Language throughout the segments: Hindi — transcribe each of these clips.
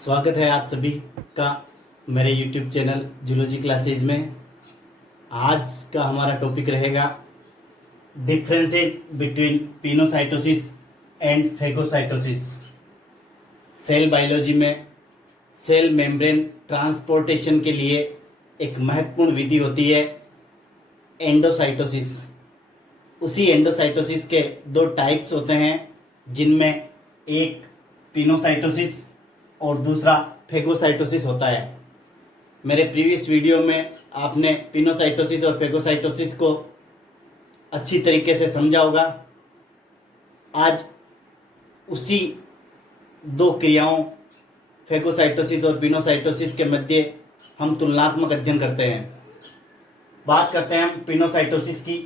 स्वागत है आप सभी का मेरे YouTube चैनल जूलॉजी क्लासेस में। आज का हमारा टॉपिक रहेगा differences between pinocytosis and phagocytosis. Cell biology में सेल मेम्ब्रेन ट्रांसपोर्टेशन के लिए एक महत्वपूर्ण विधि होती है एंडोसाइटोसिस। उसी एंडोसाइटोसिस के दो टाइप्स होते हैं, जिनमें एक पिनोसाइटोसिस और दूसरा फेगोसाइटोसिस होता है। मेरे प्रीवियस वीडियो में आपने पिनोसाइटोसिस और फेगोसाइटोसिस को अच्छी तरीके से समझा होगा। आज उसी दो क्रियाओं फेगोसाइटोसिस और पिनोसाइटोसिस के मध्य हम तुलनात्मक अध्ययन करते हैं। बात करते हैं हम पिनोसाइटोसिस की।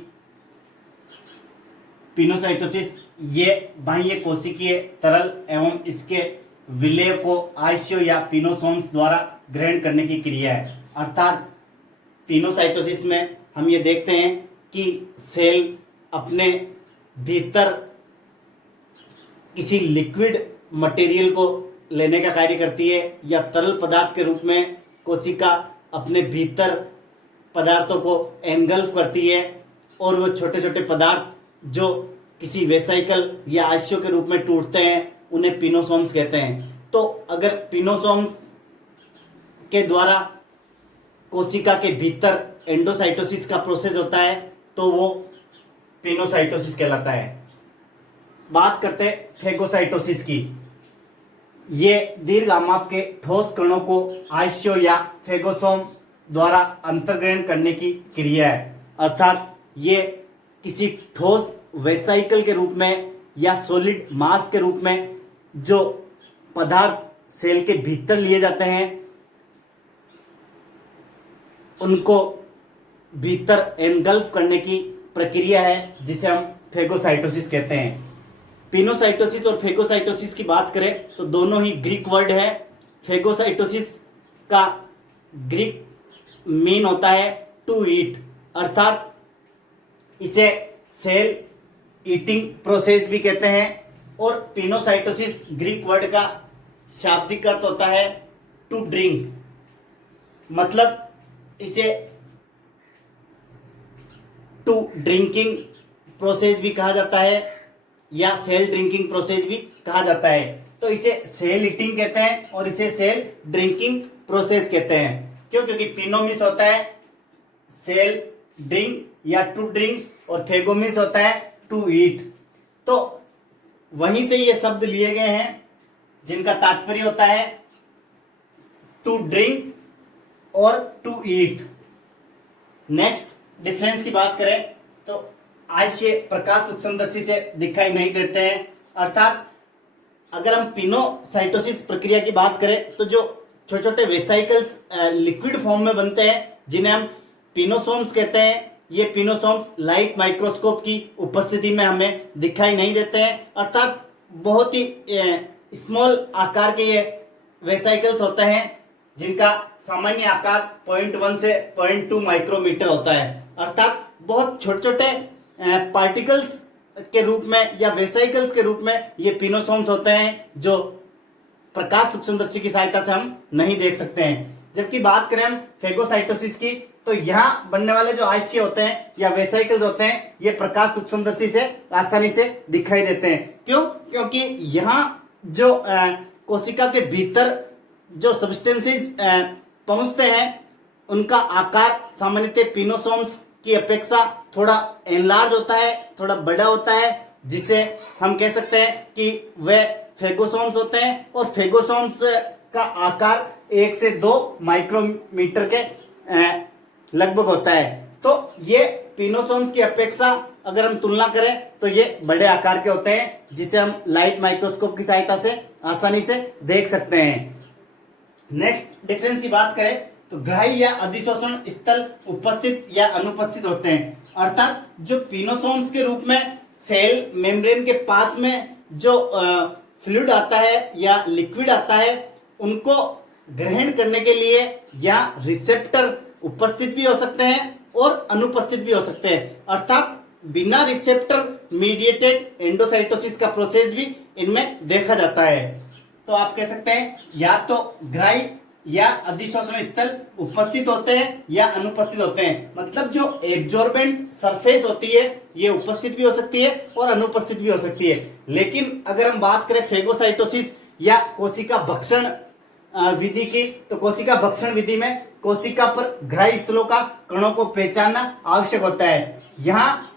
पिनोसाइटोसिस ये बाह्य कोशिकीय तरल एवं इसके विलय को आइसो या पिनोसोम्स द्वारा ग्रहण करने की क्रिया है। अर्थात पिनोसाइटोसिस में हम ये देखते हैं कि सेल अपने भीतर किसी लिक्विड मटेरियल को लेने का कार्य करती है, या तरल पदार्थ के रूप में कोशिका अपने भीतर पदार्थों को एनगल्फ करती है, और वो छोटे छोटे पदार्थ जो किसी वेसाइकल या आइसो के रूप में टूटते हैं उन्हें पिनोसोम्स कहते हैं। तो अगर पिनोसोम्स के द्वारा कोशिका के भीतर एंडोसाइटोसिस का प्रोसेस होता है तो वो पिनोसाइटोसिस कहलाता है। बात करते हैं फेगोसाइटोसिस की। ये दीर्घ आमाप के ठोस कणों को आइसो या फेगोसोम द्वारा अंतर्ग्रहण करने की क्रिया है। अर्थात ये किसी ठोस वेसाइकल के रूप में या सॉलिड मास के रूप में जो पदार्थ सेल के भीतर लिए जाते हैं उनको भीतर एनगल्फ करने की प्रक्रिया है, जिसे हम फेगोसाइटोसिस कहते हैं। पिनोसाइटोसिस और फेगोसाइटोसिस की बात करें तो दोनों ही ग्रीक वर्ड है। फेगोसाइटोसिस का ग्रीक मीन होता है टू ईट, अर्थात इसे सेल ईटिंग प्रोसेस भी कहते हैं। और पिनोसाइटोसिस ग्रीक वर्ड का शाब्दिक अर्थ होता है टू ड्रिंक, मतलब इसे टू ड्रिंकिंग प्रोसेस भी कहा जाता है या सेल ड्रिंकिंग प्रोसेस भी कहा जाता है। तो इसे सेल ईटिंग कहते हैं और इसे सेल ड्रिंकिंग प्रोसेस कहते हैं। क्यों? क्योंकि पिनो मीन्स होता है सेल ड्रिंक या टू ड्रिंक, और फेगो मीन्स होता है टू ईट। तो वहीं से ये शब्द लिए गए हैं जिनका तात्पर्य होता है टू ड्रिंक और टू ईट। नेक्स्ट डिफरेंस की बात करें तो आज ये प्रकाश सूक्ष्मदर्शी से दिखाई नहीं देते हैं। अर्थात अगर हम पिनोसाइटोसिस प्रक्रिया की बात करें तो जो छोटे छोटे वेसाइकल्स लिक्विड फॉर्म में बनते हैं जिन्हें हम पिनोसोम्स कहते हैं, ये पिनोसोम्स लाइट माइक्रोस्कोप की उपस्थिति में हमें दिखाई नहीं देते हैं। अर्थात बहुत ही स्मॉल आकार के ये वेसाइकल्स होते हैं जिनका सामान्य आकार 0.1 से 0.2 माइक्रोमीटर होता है। अर्थात बहुत छोटे छोटे पार्टिकल्स के रूप में या वेसाइकल्स के रूप में ये पिनोसोम्स होते हैं, जो प्रकाश सूक्ष्मदर्शी की सहायता से हम नहीं देख सकते हैं। जबकि बात करें हम फेगोसाइटोसिस की तो यहाँ बनने वाले जो आइसिया होते हैं या वेसाइकल्स होते हैं ये प्रकाश सूक्ष्मदर्शी से आसानी से दिखाई देते हैं। क्यों? क्योंकि यहाँ जो कोशिका के भीतर जो सब्सटेंसेस पहुंचते हैं उनका आकार सामान्यतः पिनोसोम्स की अपेक्षा थोड़ा एनलार्ज होता है, थोड़ा बड़ा होता है, जिसे हम कह सकते हैं कि वे फेगोसोम्स होते हैं। और फेगोसोम्स का आकार 1 से 2 माइक्रोमीटर के लगभग होता है। तो ये पिनोसोम्स की अपेक्षा अगर हम तुलना करें तो ये बड़े आकार के होते हैं, जिसे हम लाइट माइक्रोस्कोप की सहायता से आसानी से देख सकते हैं। नेक्स्ट डिफरेंस की बात करें तो ग्राही या अधिशोषण स्थल उपस्थित या अनुपस्थित होते हैं। अर्थात जो पिनोसोम्स के रूप में सेल मेम्ब्रेन के पास में जो फ्लूइड आता है या लिक्विड आता है उनको ग्रहण करने के लिए या रिसेप्टर उपस्थित भी हो सकते हैं और अनुपस्थित भी हो सकते हैं। अर्थात बिना रिसेप्टर मीडिएटेड एंडोसाइटोसिस का प्रोसेस भी इनमें देखा जाता है। तो आप कह सकते हैं या तो ग्राही या अधिशोषण स्थल उपस्थित होते हैं या अनुपस्थित होते हैं। मतलब जो एब्जॉर्बेंट सरफेस होती है ये उपस्थित भी हो सकती है और अनुपस्थित भी हो सकती है। लेकिन अगर हम बात करें फेगोसाइटोसिस या कोशिका भक्षण विधि की, तो कोशिका भक्षण विधि में कोशिका पर ग्राही स्थलों का कणों को पहचानना आवश्यक होता है। यहाँ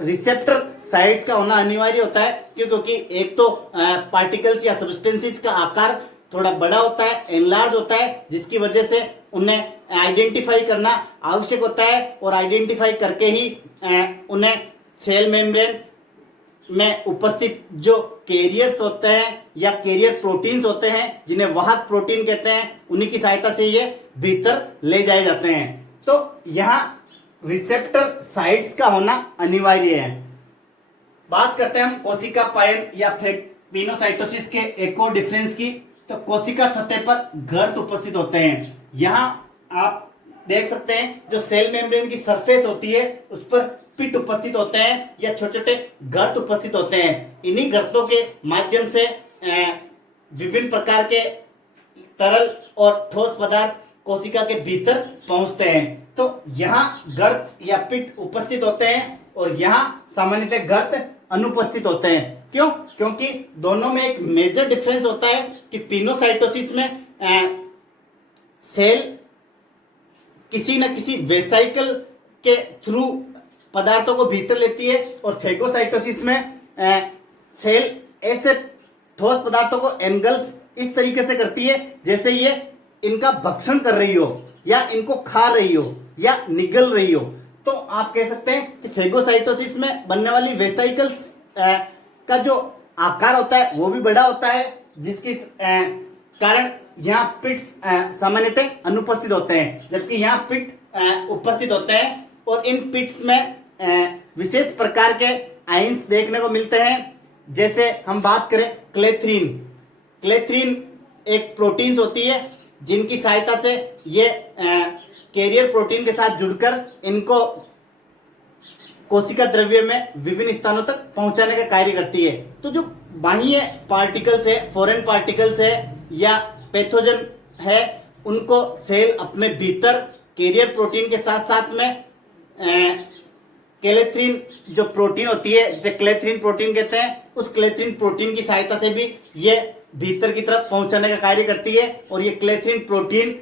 रिसेप्टर साइट्स का होना अनिवार्य होता है, क्योंकि एक तो पार्टिकल्स या सब्सटेंसेस का आकार थोड़ा बड़ा होता है, एनलार्ज होता है, जिसकी वजह से उन्हें आइडेंटिफाई करना आवश्यक होता है और आइडेंटिफाई करके ही उन्हें सेल मेम्ब्रेन में उपस्थित जो कैरियर्स होते हैं या कैरियर प्रोटीन्स होते हैं, जिन्हें वाहक प्रोटीन कहते हैं, उन्हीं की सहायता से ये भीतर ले जाए जाते हैं। तो यहाँ रिसेप्टर साइट्स का होना अनिवार्य है। बात करते हैं हम कोशिका पायन या पिनोसाइटोसिस के एक और डिफरेंस की। तो कोशिका सतह पर गर्त उपस्थित होते हैं। यहाँ आप देख सकते हैं जो सेल मेम्ब्रेन की सरफेस होती है उस पर पिट उपस्थित होते हैं या छोटे छोटे गर्त उपस्थित होते हैं। इन्हीं गर्तों के माध्यम से विभिन्न प्रकार के तरल और ठोस पदार्थ कोशिका के भीतर पहुंचते हैं। तो यहाँ गर्त या पिट उपस्थित होते हैं और यहाँ सामान्यतः गर्त अनुपस्थित होते हैं। क्यों? क्योंकि दोनों में एक मेजर डिफरेंस होता है कि पिनोसाइटोसिस में सेल किसी न किसी वेसाइकल के थ्रू पदार्थों को भीतर लेती है और फेगोसाइटोसिस में सेल ऐसे ठोस पदार्थों को एनगल्फ इस तरीके से करती है जैसे ये इनका भक्षण कर रही हो या इनको खा रही हो या निगल रही हो। तो आप कह सकते हैं कि फेगोसाइटोसिस में बनने वाली वेसाइकल्स का जो आकार होता है वो भी बड़ा होता है, जिसके कारण यहाँ पिट्स सामान्यतः अनुपस्थित होते हैं, जबकि यहाँ पिट उपस्थित होते हैं। और इन पिट्स में विशेष प्रकार के आयंस देखने को मिलते हैं। जैसे हम बात करें क्लेथ्रीन, क्लेथ्रीन एक प्रोटीन्स होती है जिनकी सहायता से ये कैरियर प्रोटीन के साथ जुड़कर इनको कोशिका द्रव्य में विभिन्न स्थानों तक पहुंचाने का कार्य करती है। तो जो बाह्य पार्टिकल्स है, फॉरेन पार्टिकल्स है या पैथोजन है, उनको सेल अपने भीतर कैरियर प्रोटीन के साथ साथ में क्लेथ्रीन जो प्रोटीन होती है जिसे क्लेथ्रीन प्रोटीन कहते हैं, उस क्लेथ्रीन प्रोटीन की सहायता से भी ये भीतर की तरफ पहुंचाने का कार्य करती है और ये क्लेथ्रीन प्रोटीन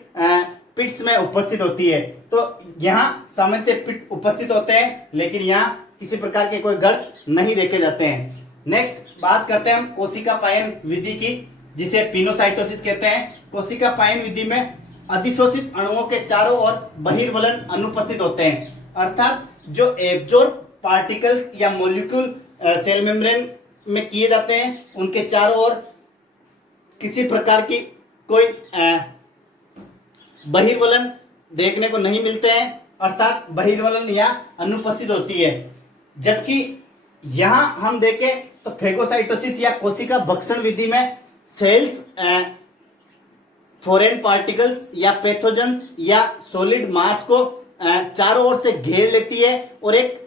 पिट्स में उपस्थित होती है। तो यहाँ सामान्यतः पिट उपस्थित होते हैं, लेकिन यहाँ किसी प्रकार के कोई गर्त नहीं देखे जाते हैं। नेक्स्ट बात करते हैं हम कोशिका पायन विधि की, जिसे पिनोसाइटोसिस कहते हैं। कोशिका पायन विधि में अधिशोषित अणुओं के चारों ओर बहिर्वलन अनुपस्थित होते हैं, अर्थात जो एब्जॉर्ब पार्टिकल्स या मॉलिक्यूल सेल मेम्ब्रेन में किए जाते हैं उनके चारों ओर किसी प्रकार की कोई बहिर्वलन देखने को नहीं मिलते हैं, अर्थात बहिर्वलन या अनुपस्थित होती है। जबकि यहां हम देखें तो फेगोसाइटोसिस या कोशिका भक्षण विधि में सेल्स फॉरेन पार्टिकल्स या पैथोजेंस या सॉलिड मास को चारों ओर से घेर लेती है और एक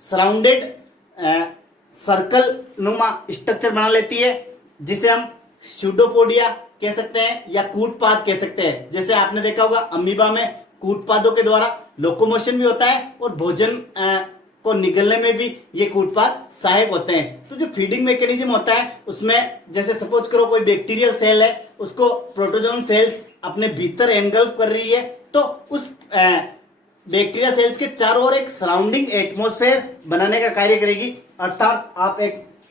सराउंडेड सर्कल नुमा स्ट्रक्चर बना लेती है, जिसे हम स्यूडोपोडिया कह सकते हैं या कूटपाद कह सकते हैं। जैसे आपने देखा होगा अमीबा में कूटपादों के द्वारा लोकोमोशन भी होता है और भोजन को निगलने में भी ये कूटपाद सहायक होते हैं। तो जो फीडिंग मैकेनिज्म होता है उसमें जैसे सपोज करो कोई बैक्टीरियल सेल है, उसको प्रोटोजोन सेल्स अपने भीतर एनगल्फ कर रही है, तो उस बैक्टीरिया सेल्स के चारों ओर एक सराउंडिंग एटमॉस्फेयर बनाने का कार्य करेगी। अर्थात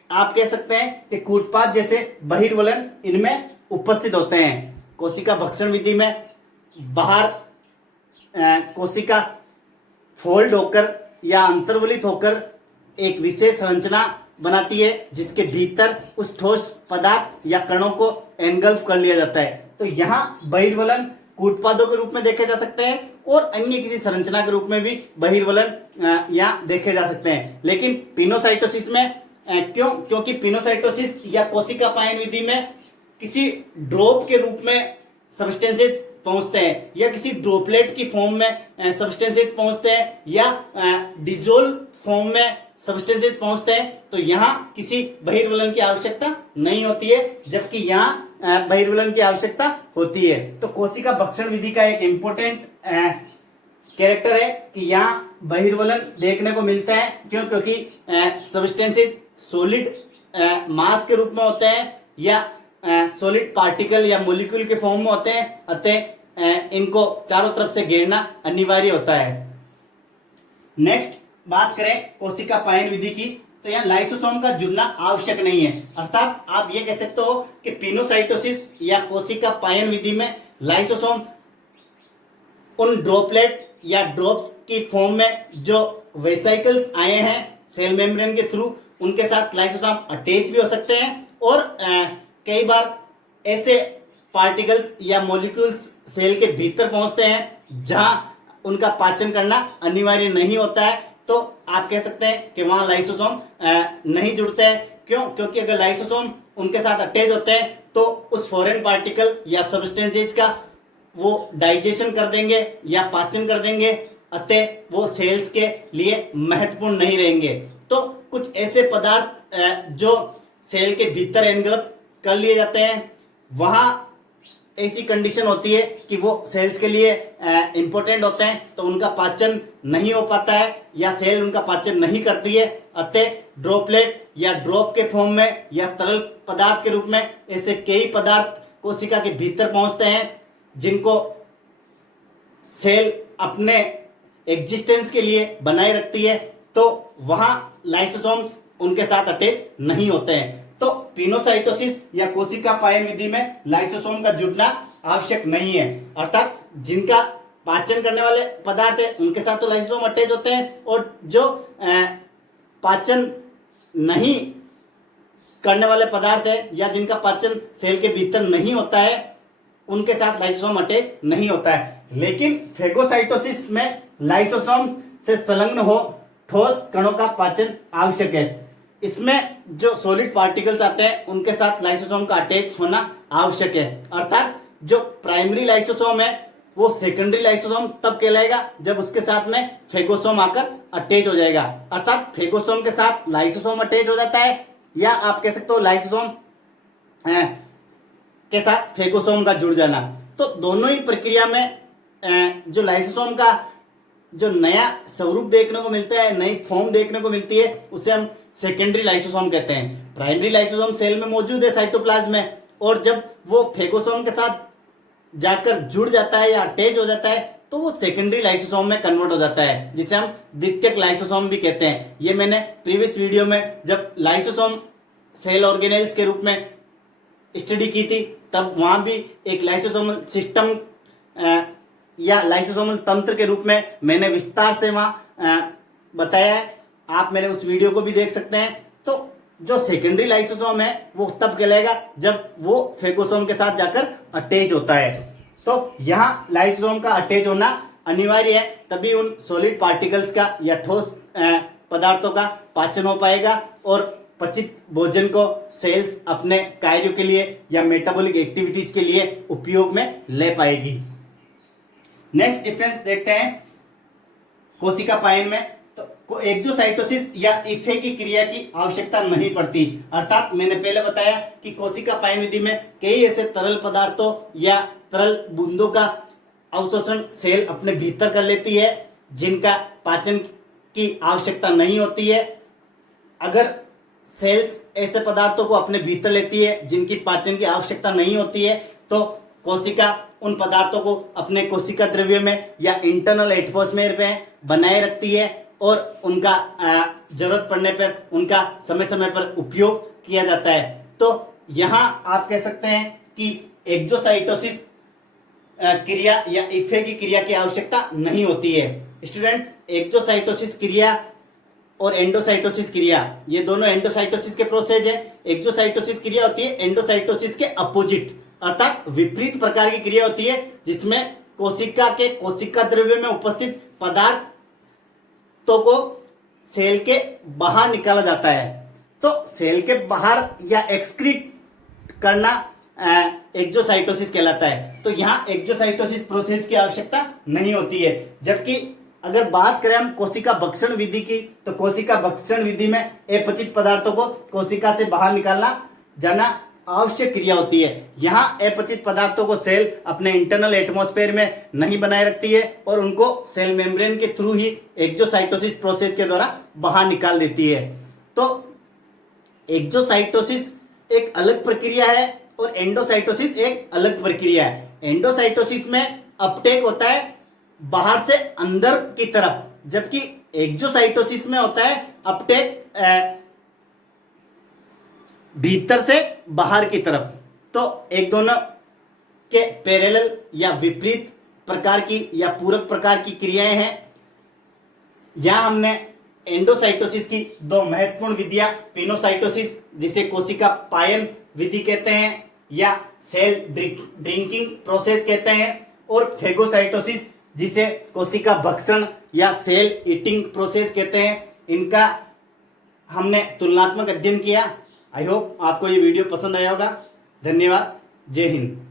आप कह सकते हैं कि कूटपाद जैसे बहिर्वलन इनमें उपस्थित होते हैं। कोशिका भक्षण विधि में बाहर कोशिका फोल्ड होकर या अंतर्वलित होकर एक विशेष संरचना बनाती है, जिसके भीतर उस ठोस पदार्थ या कणों को एनगल्फ कर लिया जाता है। तो यहाँ बहिर्वलन कूटपादों के रूप में देखे जा सकते हैं और अन्य किसी संरचना के रूप में भी बहिर्वलन यहाँ देखे जा सकते हैं। लेकिन पिनोसाइटोसिस में क्योंकि पिनोसाइटोसिस या कोशिका पायन विधि में किसी ड्रॉप के रूप में सब्सटेंसेस पहुंचते हैं या किसी ड्रॉपलेट की फॉर्म में सब्सटेंसेस पहुंचते हैं या डिजोल्व फॉर्म में सब्सटेंसेस पहुंचते हैं तो यहाँ किसी बहिर्वलन की आवश्यकता नहीं होती है, जबकि यहाँ बहिर्वलन की आवश्यकता होती है। तो कोशिका भक्षण विधि का एक इम्पोर्टेंट कैरेक्टर है कि यहाँ बहिर्वलन देखने को मिलता है। क्यों? क्योंकि सब्सटेंसेस सॉलिड मास के रूप में होते हैं या सॉलिड पार्टिकल या मॉलिक्यूल के फॉर्म में होते हैं, अतः इनको चारों तरफ से घेरना अनिवार्य होता है। नेक्स्ट बात करें कोशिका पायन विधि की, तो यहाँ लाइसोसोम का जुड़ना आवश्यक नहीं है। अर्थात आप ये कह सकते हो कि पिनोसाइटोसिस या कोशिका पायन विधि में लाइसोसोम उन ड्रॉपलेट या ड्रॉप्स की फॉर्म में जो वेसिकल्स आए हैं सेल मेम्ब्रेन के थ्रू, उनके साथ लाइसोसोम अटैच भी हो सकते हैं, और कई बार ऐसे पार्टिकल्स या मॉलिक्यूल्स सेल के भीतर पहुंचते हैं जहां उनका पाचन करना अनिवार्य नहीं होता है, तो आप कह सकते हैं कि वहां लाइसोसोम नहीं जुड़ते हैं। क्यों? क्योंकि अगर लाइसोसोम उनके साथ अटैच होते हैं तो उस फॉरेन पार्टिकल या सब्सटेंसेज का वो डाइजेशन कर देंगे या पाचन कर देंगे, अतः वो सेल्स के लिए महत्वपूर्ण नहीं रहेंगे। तो कुछ ऐसे पदार्थ जो सेल के भीतर एनगल्फ कर लिए जाते हैं, वहां ऐसी कंडीशन होती है कि वो सेल्स के लिए इंपॉर्टेंट होते हैं, तो उनका पाचन नहीं हो पाता है या सेल उनका पाचन नहीं करती है, अतः ड्रॉपलेट या ड्रॉप के फॉर्म में या तरल पदार्थ के रूप में ऐसे कई पदार्थ कोशिका के भीतर पहुंचते हैं जिनको सेल अपने एग्जिस्टेंस के लिए बनाए रखती है, तो वहां लाइसोसोम्स उनके साथ अटैच नहीं होते हैं। तो पिनोसाइटोसिस या कोशिका पायन विधि में लाइसोसोम का जुड़ना आवश्यक नहीं है। अर्थात जिनका पाचन करने वाले पदार्थ है उनके साथ तो लाइसोसोम अटैच होते हैं, और जो पाचन नहीं करने वाले पदार्थ है या जिनका पाचन सेल के भीतर नहीं होता है उनके साथ लाइसोसोम अटैच नहीं होता है। लेकिन फेगोसाइटोसिस में लाइसोसोम से संलग्न हो ठोस कणों का पाचन आवश्यक है। इसमें जो सॉलिड पार्टिकल्स आते हैं उनके साथ लाइसोसोम का अटैच होना आवश्यक है। अर्थात जो प्राइमरी लाइसोसोम है वो सेकेंडरी लाइसोसोम तब कहलाएगा जब उसके साथ में फेगोसोम आकर अटैच हो जाएगा। अर्थात फेगोसोम के साथ लाइसोसोम अटैच हो जाता है, या आप कह सकते हो लाइसोसोम के साथ फेगोसोम का जुड़ जाना। तो दोनों ही प्रक्रिया में जो लाइसोसोम का जो नया स्वरूप देखने को मिलता है, नई फॉर्म देखने को मिलती है, उसे हम सेकेंडरी लाइसोसोम कहते हैं। प्राइमरी लाइसोसोम सेल में मौजूद है साइटोप्लाज्म में, और जब वो फेगोसोम के साथ जाकर जुड़ जाता है या अटैच हो जाता है तो वो सेकेंडरी लाइसोसोम में कन्वर्ट हो जाता है, जिसे हम द्वितीयक लाइसोसोम भी कहते हैं। ये मैंने प्रीवियस वीडियो में जब लाइसोसोम सेल ऑर्गेनेल्स के रूप में स्टडी की थी तब वहां भी एक लाइसोसोमल सिस्टम या लाइसोसोमल तंत्र के रूप में मैंने विस्तार से वहां बताया है। आप मेरे उस वीडियो को भी देख सकते हैं। तो जो सेकेंडरी लाइसोसोम है वो तब कहलाएगा जब वो फेगोसोम के साथ जाकर अटैच होता है। तो यहाँ लाइसोसोम का अटैच होना अनिवार्य है, तभी उन सॉलिड पार्टिकल्स का या ठोस पदार्थों का पाचन हो पाएगा और पचित भोजन को सेल्स अपने कार्यों के लिए या मेटाबॉलिक एक्टिविटीज के लिए उपयोग में ले पाएगी। नेक्स्ट डिफरेंस देखते हैं कोशिका पायन में। तो एक्सोसाइटोसिस या इफे की क्रिया की आवश्यकता नहीं पड़ती। अर्थात मैंने पहले बताया कि कोशिका पायन विधि में कई ऐसे तरल पदार्थों या तरल बूंदों का अवशोषण सेल अपने भीतर कर लेती है जिनका पाचन की आवश्यकता नहीं होती है। अगर सेल्स ऐसे पदार्थों को अपने भीतर लेती है जिनकी पाचन की आवश्यकता नहीं होती है तो कोशिका उन पदार्थों को अपने कोशिका द्रव्य में या इंटरनल एटमॉस्फेयर में बनाए रखती है और उनका जरूरत पड़ने पर उनका समय समय पर उपयोग किया जाता है। तो यहाँ आप कह सकते हैं कि एक्सोसाइटोसिस क्रिया या इफे की क्रिया की आवश्यकता नहीं होती है। स्टूडेंट्स, एक्सोसाइटोसिस क्रिया और एंडोसाइटोसिस क्रिया ये दोनों एंडोसाइटोसिस के प्रोसेस है। एक्सोसाइटोसिस क्रिया होती है एंडोसाइटोसिस के अपोजिट, अर्थात विपरीत प्रकार की क्रिया होती है जिसमें कोशिका के कोशिका द्रव्य में उपस्थित पदार्थों को सेल के बाहर निकाला जाता है। तो सेल के बाहर या एक्सक्रीट करना एक्सोसाइटोसिस कहलाता है। तो यहाँ एक्सोसाइटोसिस प्रोसेस की आवश्यकता नहीं होती है। जबकि अगर बात करें हम कोशिका भक्षण विधि की, तो कोशिका भक्षण विधि में अपचित पदार्थों को कोशिका से बाहर निकालना जाना आवश्यक क्रिया होती है। यहाँ अपचित पदार्थों को सेल अपने इंटरनल एटमॉस्फेयर में नहीं बनाए रखती है और उनको सेल मेम्ब्रेन के थ्रू ही एक्सोसाइटोसिस प्रोसेस के द्वारा बाहर निकाल देती है। तो एक्सोसाइटोसिस एक अलग प्रक्रिया है और एंडोसाइटोसिस एक अलग प्रक्रिया है। एंडोसाइटोसिस में अपटेक होता है बाहर से अंदर की तरफ, जबकि एक्सोसाइटोसिस में होता है अपटेक भीतर से बाहर की तरफ। तो एक दोनों के पैरेलल या विपरीत प्रकार की या पूरक प्रकार की क्रियाएं हैं। यहां हमने एंडोसाइटोसिस की दो महत्वपूर्ण विधियां, पिनोसाइटोसिस जिसे कोशिका पायन विधि कहते हैं या सेल ड्रिंकिंग प्रोसेस कहते हैं, और फेगोसाइटोसिस जिसे कोशिका भक्षण या सेल ईटिंग प्रोसेस कहते हैं, इनका हमने तुलनात्मक अध्ययन किया। आई होप आपको ये वीडियो पसंद आया होगा। धन्यवाद। जय हिंद।